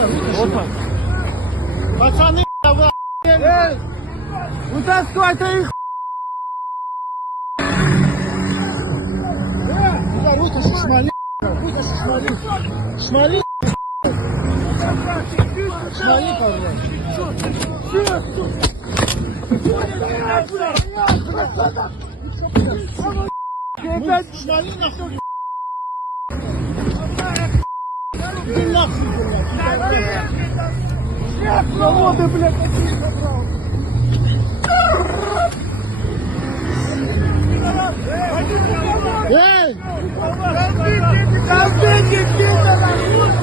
Вот так. Пацаны, давай. Вытаскивайте их. Вытащи, шмали. Вытащи, шмали. Шмали. Шмали, пожалуйста. Шмали нахуй. Иди нахуй, блядь. Заводы, блядь, какие забрал. Эй! Каждый день,